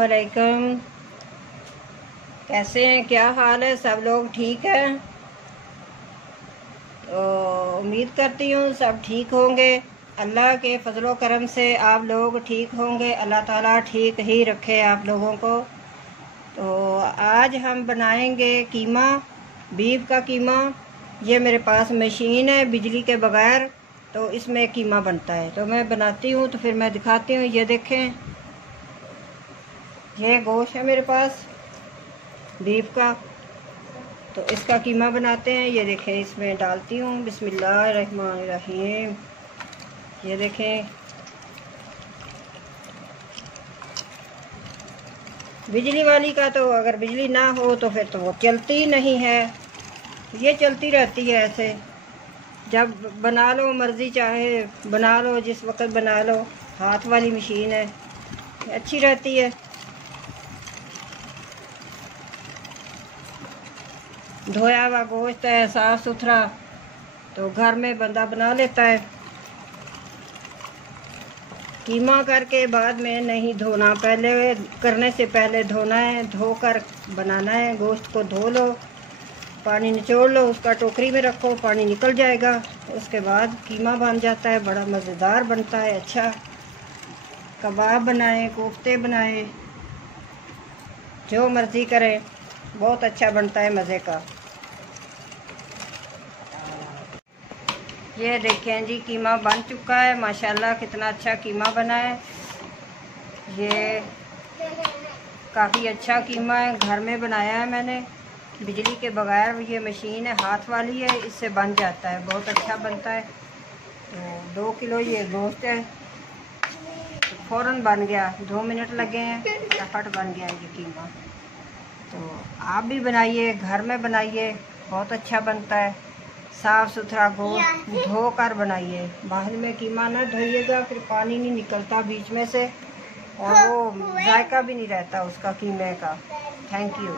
अस्सलामुअलैकुम। कैसे हैं, क्या हाल है? सब लोग ठीक हैं? तो उम्मीद करती हूँ सब ठीक होंगे। अल्लाह के फजलो करम से आप लोग ठीक होंगे। अल्लाह ताला ठीक ही रखे आप लोगों को। तो आज हम बनाएंगे कीमा, बीफ का कीमा। ये मेरे पास मशीन है बिजली के बगैर, तो इसमें कीमा बनता है। तो मैं बनाती हूँ, तो फिर मैं दिखाती हूँ। ये देखें, ये गोश्त है मेरे पास बीफ का, तो इसका कीमा बनाते हैं। ये देखें, इसमें डालती हूँ बिस्मिल्लाहिर्रहमानिर्रहीम। ये देखें, बिजली वाली का तो अगर बिजली ना हो तो फिर तो वो चलती ही नहीं है। ये चलती रहती है ऐसे, जब बना लो मर्ज़ी चाहे बना लो, जिस वक्त बना लो। हाथ वाली मशीन है, अच्छी रहती है। धोया हुआ गोश्त है, साफ़ सुथरा, तो घर में बंदा बना लेता है। कीमा करके बाद में नहीं धोना, पहले करने से पहले धोना है, धोकर बनाना है। गोश्त को धो लो, पानी निचोड़ लो, उसका टोकरी में रखो, पानी निकल जाएगा। उसके बाद कीमा बन जाता है, बड़ा मज़ेदार बनता है। अच्छा, कबाब बनाएं, कोफ्ते बनाएं, जो मर्ज़ी करें, बहुत अच्छा बनता है, मज़े का। ये देखें जी, कीमा बन चुका है। माशाल्लाह कितना अच्छा कीमा बना है। ये काफ़ी अच्छा कीमा है, घर में बनाया है मैंने, बिजली के बगैर। ये मशीन है, हाथ वाली है, इससे बन जाता है, बहुत अच्छा बनता है। तो 2 किलो ये गोश्त है, तो फ़ौरन बन गया, 2 मिनट लगे हैं, फटाफट बन गया ये कीमा। तो आप भी बनाइए, घर में बनाइए, बहुत अच्छा बनता है। साफ़ सुथरा गोश्त धोकर बनाइए। बाद में कीमा ना धोइएगा, फिर पानी नहीं निकलता बीच में से, और वो जायका भी नहीं रहता उसका कीमे का। Thank you.